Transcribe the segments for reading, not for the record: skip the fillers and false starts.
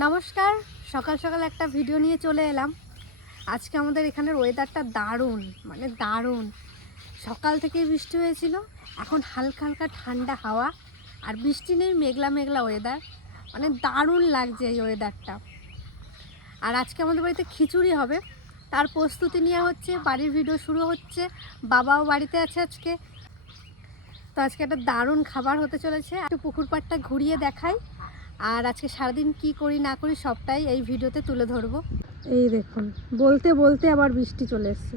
নমস্কার, সকাল সকাল একটা ভিডিও নিয়ে চলে এলাম। আজকে আমাদের এখানের ওয়েদারটা দারুণ, মানে দারুণ। সকাল থেকেই বৃষ্টি হয়েছিল, এখন হালকা হালকা ঠান্ডা হাওয়া, আর বৃষ্টি নেই, মেঘলা মেঘলা ওয়েদার, মানে দারুণ লাগছে এই ওয়েদারটা। আর আজকে আমাদের বাড়িতে খিচুড়ি হবে, তার প্রস্তুতি নেওয়া হচ্ছে, বাড়ির ভিডিও শুরু হচ্ছে। বাবাও বাড়িতে আছে আজকে, তো আজকে একটা দারুণ খাবার হতে চলেছে। একটু পুকুর পাড়টা ঘুরিয়ে দেখাই, আর আজকে সারাদিন কি করি না করি সবটাই এই ভিডিওতে তুলে ধরবো। এই দেখুন, বলতে বলতে আবার বৃষ্টি চলে এসছে।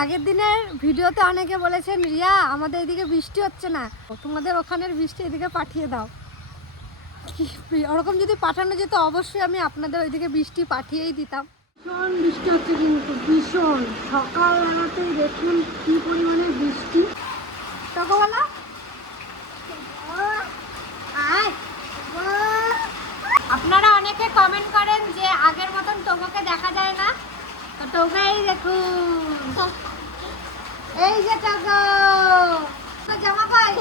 আগের দিনের ভিডিওতে অনেকে বলেছেন, রিয়া আমাদের এদিকে বৃষ্টি হচ্ছে না, তোমাদের ওখানের বৃষ্টি এদিকে পাঠিয়ে দাও। ওরকম যদি পাঠানো যেত অবশ্যই আমি আপনাদের ওইদিকে বৃষ্টি পাঠিয়েই দিতাম। ভীষণ বৃষ্টি হচ্ছে, কিন্তু ভীষণ। সকালবেলাতেই দেখুন কি পরিমাণে বৃষ্টি। সকালবেলা আপনারা অনেকে কমেন্ট করেন যে আগের মতন টোকাকে দেখা যায় না, তো টোকা এই দেখুন, এই যে টোকা জামা পাই,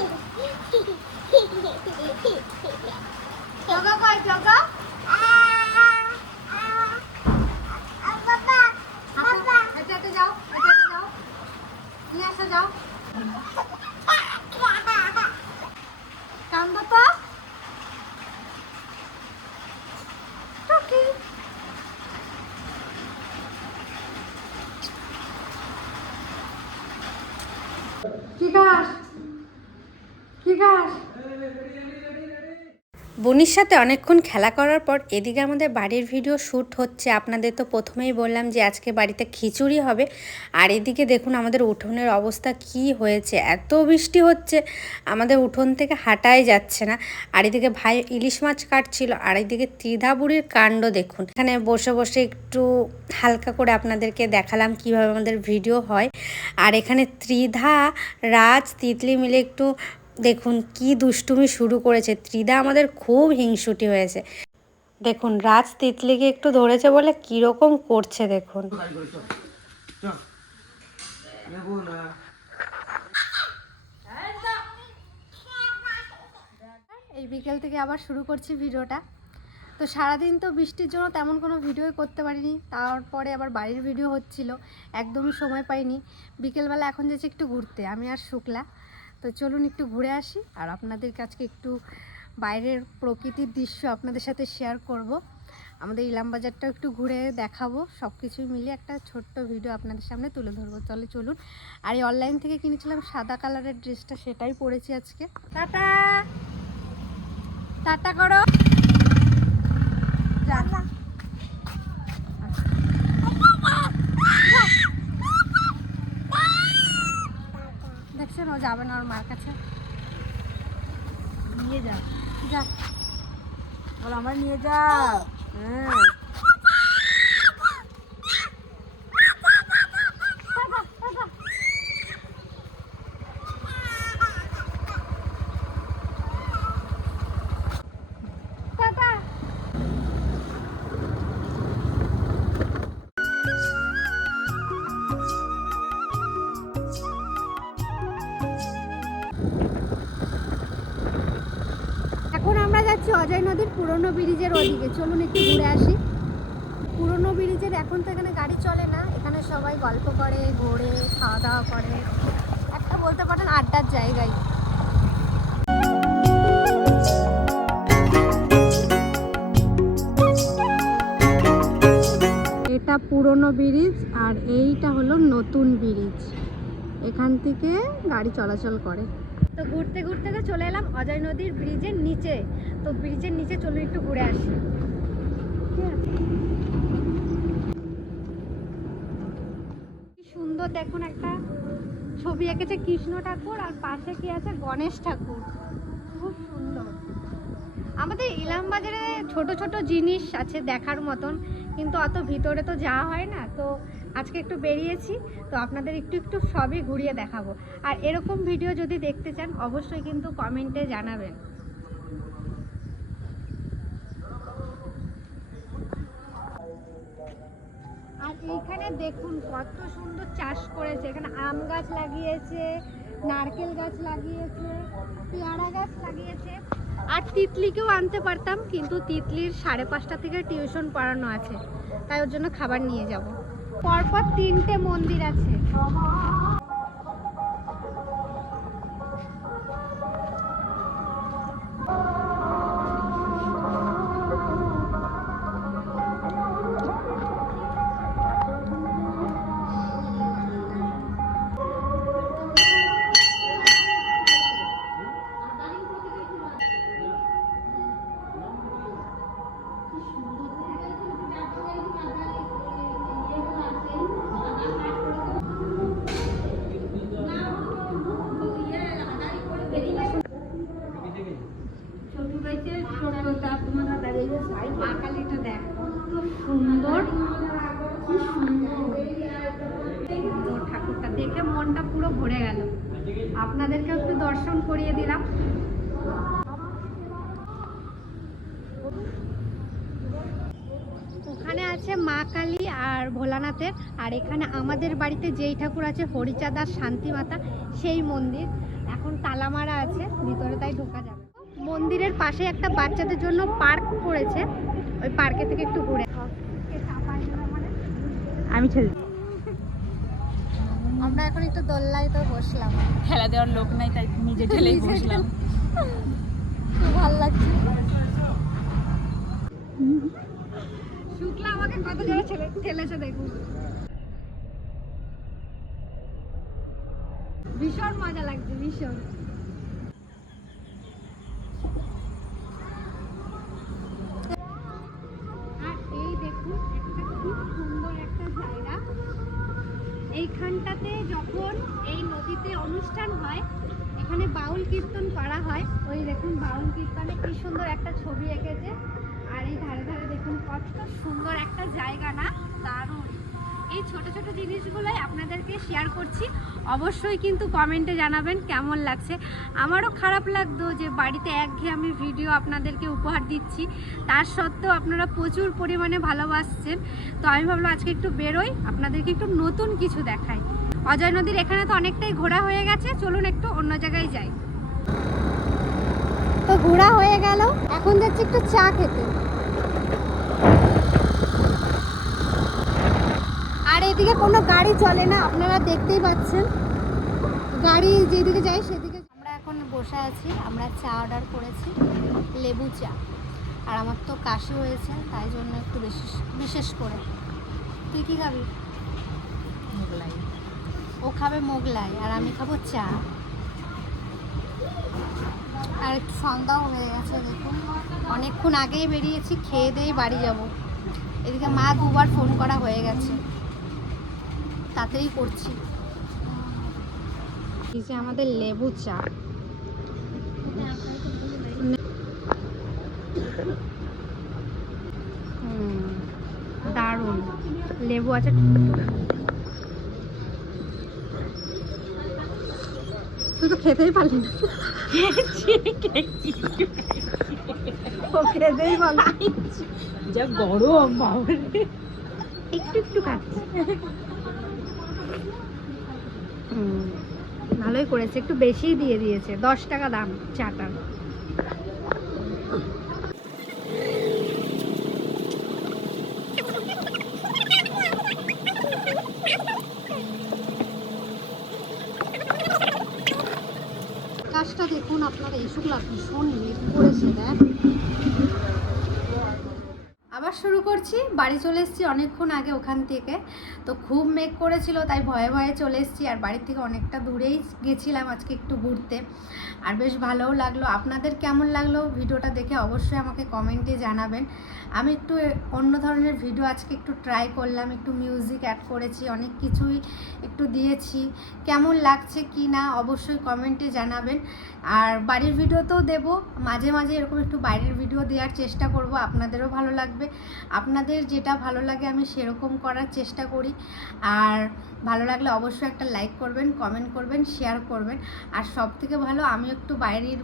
টোকা কই টোকা, হেঁটে যাও, হেঁটে যাও, নিয়ে আসা যাও, কান্দো তো। কি ঘাস, কি ঘাস। বনির সাথে অনেকক্ষণ খেলা করার পর এদিকে আমাদের বাড়ির ভিডিও শ্যুট হচ্ছে। আপনাদের তো প্রথমেই বললাম যে আজকে বাড়িতে খিচুড়ি হবে। আর এদিকে দেখুন আমাদের উঠোনের অবস্থা কি হয়েছে, এত বৃষ্টি হচ্ছে আমাদের উঠোন থেকে হাঁটাই যাচ্ছে না। আর এদিকে ভাই ইলিশ মাছ কাটছিল, আর এদিকে ত্রিধা বুড়ির কাণ্ড দেখুন। এখানে বসে বসে একটু হালকা করে আপনাদেরকে দেখালাম কিভাবে আমাদের ভিডিও হয়। আর এখানে ত্রিধা, রাজ, তিতলি মিলে একটু দেখুন কি দুষ্টুমি শুরু করেছে। ত্রিধা আমাদের খুব হিংসুটি হয়েছে। দেখুন রাজ তিতলিকে একটু ধরেছে বলে কিরকম করছে দেখুন। এই বিকেল থেকে আবার শুরু করছি ভিডিওটা। তো সারাদিন তো বৃষ্টির জন্য তেমন কোনো ভিডিও করতে পারিনি, তারপরে আবার বাড়ির ভিডিও হচ্ছিল, একদমই সময় পাইনি। বিকেলবেলা এখন যাচ্ছি একটু ঘুরতে, আমি আর শুক্লা। তো চলুন একটু ঘুরে আসি, আর আপনাদের কাছে একটু বাইরের প্রকৃতির দৃশ্য আপনাদের সাথে শেয়ার করব। আমাদের ইলামবাজারটাও একটু ঘুরে দেখাবো, সব কিছুই মিলিয়ে একটা ছোট্ট ভিডিও আপনাদের সামনে তুলে ধরবো। তাহলে চলুন। আর এই অনলাইন থেকে কিনেছিলাম সাদা কালারের ড্রেসটা, সেটাই পরেছি আজকে। টাটা, টাটা করো। দেখছেন ও যাবে না ওর মার কাছে, নিয়ে যা, যা বলো আমার নিয়ে যাও। হ্যাঁ এখন আমরা যাচ্ছি অজয় নদীর পুরনো ব্রিজের ওদিকে। চলুন একটু ঘুরে আসি। পুরনো ব্রিজের এখন তো এখানে গাড়ি চলে না, এখানে সবাই গল্প করে, ঘোরে, খাওয়া দাওয়া করে, একটা বলতে পারেন আড্ডার জায়গায়। এটা পুরনো ব্রিজ, আর এইটা হলো নতুন ব্রিজ, এখান থেকে গাড়ি চলাচল করে। তো ঘুরতে ঘুরতে তো চলে এলাম অজয় নদীর ব্রিজের নিচে। তো ব্রিজের নিচে চলুন একটু ঘুরে আসি। কি সুন্দর দেখুন, একটা ছবি এঁকেছে কৃষ্ণ ঠাকুর, আর পাশে কি আছে গণেশ ঠাকুর, খুব সুন্দর। আমাদের ইলামবাজারে ছোট ছোট জিনিস আছে দেখার মতন, কিন্তু অত ভিতরে তো যাওয়া হয় না। তো আজকে একটু বেরিয়েছি, তো আপনাদের একটু একটু সবই ঘুরিয়ে দেখাবো। আর এরকম ভিডিও যদি দেখতে চান অবশ্যই কিন্তু কমেন্টে জানাবেন। আর এইখানে দেখুন কত সুন্দর চাষ করেছে, এখানে আম গাছ লাগিয়েছে, নারকেল গাছ লাগিয়েছে, পেয়ারা গাছ লাগিয়েছে। আর তিতলিকেও আনতে পারতাম, কিন্তু তিতলির 5:30 থেকে টিউশন পড়ানো আছে, তাই ওর জন্য খাবার নিয়ে যাব। পরপর 3টে মন্দির আছে। আকালিটা দেখ কত সুন্দর, কি সুন্দর ঠাকুরটা দেখে মনটা পুরো ভরে গেল। আপনাদেরকে একটু দর্শন করিয়ে দিলাম। ওখানে আছে মা কালী আর ভোলানাথের, আর এখানে আমাদের বাড়িতে যেই ঠাকুর আছে হরিচাঁদ আর শান্তিমাতা, সেই মন্দির এখন তালা মারা আছে ভিতরে, তাই ঢোকা যাবে। মন্দিরের পাশে একটা বাচ্চাদের জন্য পার্ক করেছে, ওই পার্কে থেকে একটু ঘুরে আমি ছেড়ে। আমরা এখন একটু দোলনায় তো বসলাম, খেলা দেওয়ার লোক নাই তাই নিজে ঠেলেই বসলাম। খুব ভালো লাগছে। শুক্লা আমাকে কত জোরে ঠেলেছে দেখুন, ভীষণ মজা লাগছে, ভীষণ। আর এই দেখুন একটা খুব সুন্দর একটা জায়গা, এইখানটাতে যখন এই নদীতে অনুষ্ঠান হয়, এখানে বাউল কীর্তন করা হয়। ওই দেখুন বাউল কীর্তনে কি সুন্দর একটা ছবি এঁকেছে। আর এই ধারে ধারে দেখুন কত সুন্দর একটা জায়গা না, দারুণ। এই ছোট ছোট জিনিসগুলোই আপনাদেরকে শেয়ার করছি, অবশ্যই কিন্তু কমেন্টে জানাবেন কেমন লাগছে। আমারও খারাপ লাগতো যে বাড়িতে একঘেয়েমি ভিডিও আপনাদেরকে উপহার দিচ্ছি, তার সত্ত্বেও আপনারা প্রচুর পরিমাণে ভালোবাসছেন। তো আমি ভাবলাম আজকে একটু বেরোই, আপনাদেরকে একটু নতুন কিছু দেখাই। অজয় নদীর এখানে তো অনেকটাই ঘোরা হয়ে গেছে, চলুন একটু অন্য জায়গায় যাই। তো ঘোরা হয়ে গেল, এখন যাচ্ছি একটু চা খেতে। আর এদিকে কোনো গাড়ি চলে না, আপনারা দেখতেই পাচ্ছেন, গাড়ি যেদিকে যায় সেদিকে। আমরা এখন বসে আছি, আমরা চা অর্ডার করেছি, লেবু চা। আর আমার তো কাশি হয়েছে, তাই জন্য একটু বিশেষ করে। তুই কী খাবি? মোগলাই। ও খাবে মোগলাই আর আমি খাবো চা। আর একটু সন্ধ্যাও হয়ে গেছে দেখুন, অনেকক্ষণ আগেই বেরিয়েছি, খেয়ে দিয়েই বাড়ি যাব। এদিকে মা 2বার ফোন করা হয়ে গেছে, তাতেই করছি। এই যে আমাদের লেবু চা, দারুণ লেবু আছে। তুই তো খেতেই পারলি না। ও খেতেই পারলি, যা গরম বাবারে। একটু একটু খাচ্ছি। ভালোই করেছে, একটু বেশিই দিয়ে দিয়েছে, 10 টাকা দাম চাটার। আকাশটা দেখুন আপনারা, এই শুকলা ভীষণ মেঘ করেছে। দেখ আবার শুরু করছি, বাড়ি চলে এসেছি অনেকক্ষণ আগে ওখান থেকে। তো খুব মেঘ করেছিল, তাই ভয়ে ভয়ে চলে এসেছি। আর বাড়ির থেকে অনেকটা দূরেই গেছিলাম আজকে একটু ঘুরতে, আর বেশ ভালোও লাগলো। আপনাদের কেমন লাগলো ভিডিওটা দেখে অবশ্যই আমাকে কমেন্টে জানাবেন। আমি একটু অন্য ধরনের ভিডিও আজকে একটু ট্রাই করলাম, একটু মিউজিক অ্যাড করেছি, অনেক কিছুই একটু দিয়েছি। কেমন লাগছে কি না অবশ্যই কমেন্টে জানাবেন। আর বাড়ির ভিডিওতেও দেবো, মাঝে মাঝে এরকম একটু বাইরের ভিডিও দেওয়ার চেষ্টা করব, আপনাদেরও ভালো লাগবে। আপনাদের যেটা ভালো লাগে আমি সেরকম করার চেষ্টা করি। আর ভালো লাগলে অবশ্যই একটা লাইক করবেন, কমেন্ট করবেন, শেয়ার করবেন। আর সব থেকে ভালো আমি একটু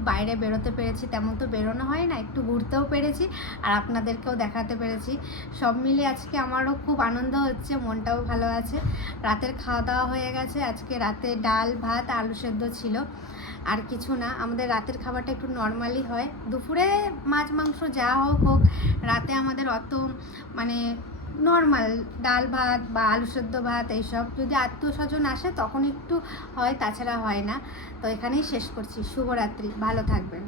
বাইরে বেরোতে পেরেছি, তেমন তো বেরোনো হয় না, একটু ঘুরতেও পেরেছি আর আপনাদেরকেও দেখাতে পেরেছি। সব মিলে আজকে আমারও খুব আনন্দ হচ্ছে, মনটাও ভালো আছে। রাতের খাওয়া দাওয়া হয়ে গেছে, আজকে রাতে ডাল ভাত আলু সেদ্ধ ছিল, আর কিছু না। আমাদের রাতের খাবারটা একটু নর্মালি হয়, দুপুরে মাছ মাংস যা হোক, রাতে আমাদের অত মানে নর্মাল ডাল ভাত বা আলু সেদ্ধ ভাত এইসব। যদি আত্মীয় স্বজন আসে তখন একটু হয়, তাছাড়া হয় না। তো এখানেই শেষ করছি। শুভরাত্রি, ভালো থাকবেন।